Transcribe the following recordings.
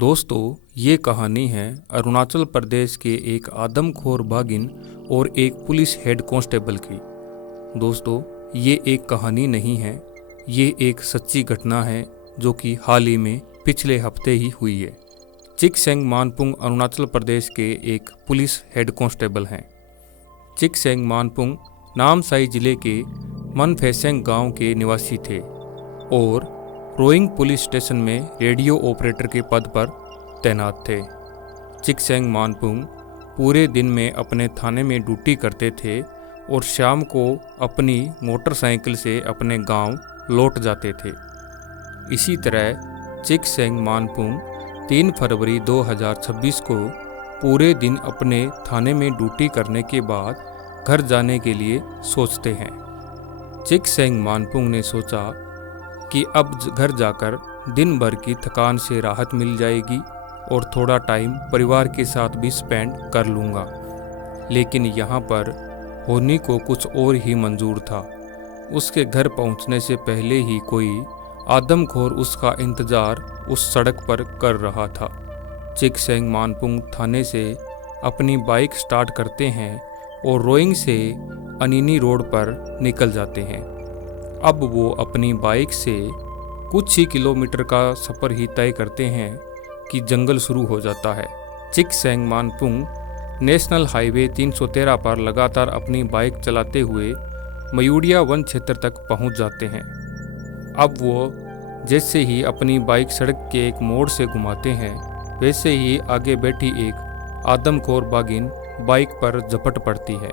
दोस्तों, ये कहानी है अरुणाचल प्रदेश के एक आदमखोर बाघिन और एक पुलिस हेड कांस्टेबल की। दोस्तों, ये एक कहानी नहीं है, ये एक सच्ची घटना है जो कि हाल ही में पिछले हफ्ते ही हुई है। चिकसेंग मानपुंग अरुणाचल प्रदेश के एक पुलिस हेड कांस्टेबल हैं। चिकसेंग मानपुंग नामसाई जिले के मनफेसेंग गांव के निवासी थे और रोइंग पुलिस स्टेशन में रेडियो ऑपरेटर के पद पर तैनात थे। चिकसेंग मानपुंग पूरे दिन में अपने थाने में ड्यूटी करते थे और शाम को अपनी मोटरसाइकिल से अपने गांव लौट जाते थे। इसी तरह चिकसेंग मानपुंग 3 फरवरी 2026 को पूरे दिन अपने थाने में ड्यूटी करने के बाद घर जाने के लिए सोचते हैं। चिकसेंग मानपुंग ने सोचा कि अब घर जाकर दिन भर की थकान से राहत मिल जाएगी और थोड़ा टाइम परिवार के साथ भी स्पेंड कर लूँगा। लेकिन यहाँ पर होनी को कुछ और ही मंजूर था। उसके घर पहुँचने से पहले ही कोई आदमखोर उसका इंतज़ार उस सड़क पर कर रहा था। चिकसेंग मानपुंग थाने से अपनी बाइक स्टार्ट करते हैं और रोइंग से अनिनी रोड पर निकल जाते हैं। अब वो अपनी बाइक से कुछ ही किलोमीटर का सफ़र ही तय करते हैं कि जंगल शुरू हो जाता है। चिकसेंग मानपुंग नेशनल हाईवे 313 पर लगातार अपनी बाइक चलाते हुए मयूडिया वन क्षेत्र तक पहुंच जाते हैं। अब वो जैसे ही अपनी बाइक सड़क के एक मोड़ से घुमाते हैं, वैसे ही आगे बैठी एक आदमखोर बाघिन बाइक पर झपट पड़ती है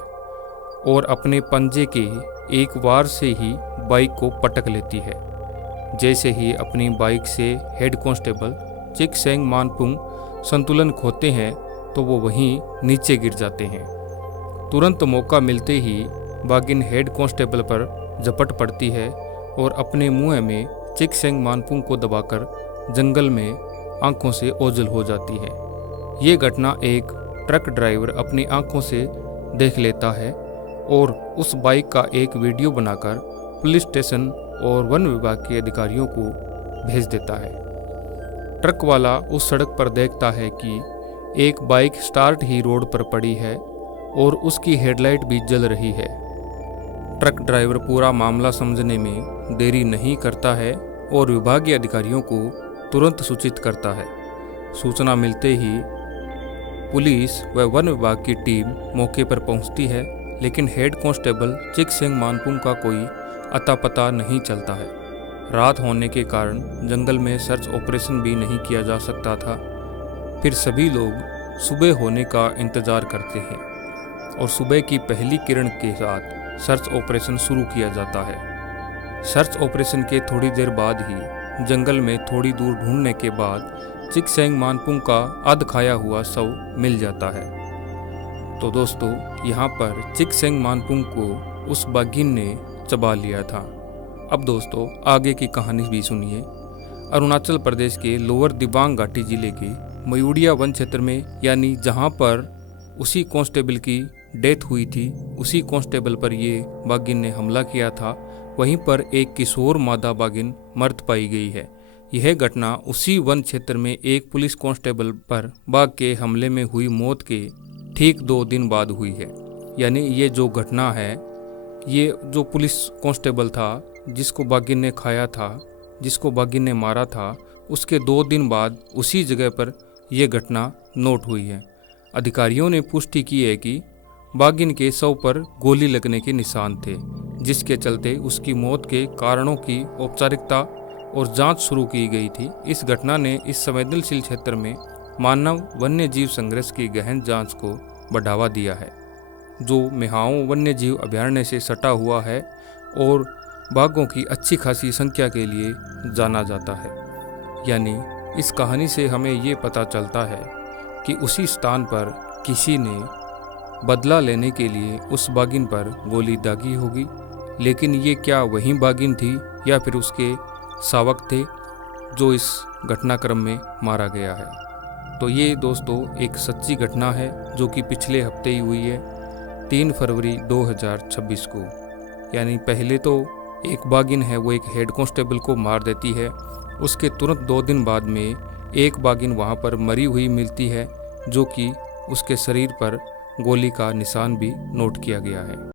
और अपने पंजे के एक वार से ही बाइक को पटक लेती है। जैसे ही अपनी बाइक से हेड कांस्टेबल चिकसेंग मानपुंग संतुलन खोते हैं तो वो वहीं नीचे गिर जाते हैं। तुरंत मौका मिलते ही बाघिन हेड कांस्टेबल पर झपट पड़ती है और अपने मुंह में चिकसेंग मानपुंग को दबाकर जंगल में आंखों से ओझल हो जाती है। ये घटना एक ट्रक ड्राइवर अपनी आंखों से देख लेता है और उस बाइक का एक वीडियो बनाकर पुलिस स्टेशन और वन विभाग के अधिकारियों को भेज देता है। ट्रक वाला उस सड़क पर देखता है कि एक बाइक स्टार्ट ही रोड पर पड़ी है और उसकी हेडलाइट भी जल रही है। ट्रक ड्राइवर पूरा मामला समझने में देरी नहीं करता है और विभागीय अधिकारियों को तुरंत सूचित करता है। सूचना मिलते ही पुलिस व वन विभाग की टीम मौके पर पहुंचती है, लेकिन हेड कांस्टेबल चिकसेंग मानपुंग का कोई अता पता नहीं चलता है। रात होने के कारण जंगल में सर्च ऑपरेशन भी नहीं किया जा सकता था। फिर सभी लोग सुबह होने का इंतज़ार करते हैं और सुबह की पहली किरण के साथ सर्च ऑपरेशन शुरू किया जाता है। सर्च ऑपरेशन के थोड़ी देर बाद ही जंगल में थोड़ी दूर ढूंढने के बाद चिकसेंग मानपुंग का अध खाया हुआ शव मिल जाता है। तो दोस्तों, यहाँ पर चिकसेंग मानपुंग को उस बाघिन ने चबा लिया था। अब दोस्तों, आगे की कहानी भी सुनिए। अरुणाचल प्रदेश के लोअर दिबांग घाटी जिले के मयूडिया वन क्षेत्र में, यानी जहाँ पर उसी कांस्टेबल की डेथ हुई थी, उसी कांस्टेबल पर ये बाघिन ने हमला किया था, वहीं पर एक किशोर मादा बाघिन मृत पाई गई है। यह घटना उसी वन क्षेत्र में एक पुलिस कांस्टेबल पर बाघ के हमले में हुई मौत के ठीक 2 दिन बाद हुई है। यानी ये जो घटना है, ये जो पुलिस कांस्टेबल था जिसको बाघिन ने खाया था, जिसको बाघिन ने मारा था, उसके 2 दिन बाद उसी जगह पर यह घटना नोट हुई है। अधिकारियों ने पुष्टि की है कि बाघिन के शव पर गोली लगने के निशान थे, जिसके चलते उसकी मौत के कारणों की औपचारिकता और जांच शुरू की गई थी। इस घटना ने इस संवेदनशील क्षेत्र में मानव वन्य जीव संघर्ष की गहन जांच को बढ़ावा दिया है, जो मेहाओं वन्य जीव अभयारण्य से सटा हुआ है और बाघों की अच्छी खासी संख्या के लिए जाना जाता है। यानी इस कहानी से हमें ये पता चलता है कि उसी स्थान पर किसी ने बदला लेने के लिए उस बाघिन पर गोली दागी होगी, लेकिन ये क्या वही बाघिन थी या फिर उसके शावक थे जो इस घटनाक्रम में मारा गया है। तो ये दोस्तों एक सच्ची घटना है जो कि पिछले हफ्ते ही हुई है, 3 फरवरी 2026 को। यानी पहले तो एक बाघिन है वो एक हेड कांस्टेबल को मार देती है, उसके तुरंत 2 दिन बाद में एक बाघिन वहाँ पर मरी हुई मिलती है, जो कि उसके शरीर पर गोली का निशान भी नोट किया गया है।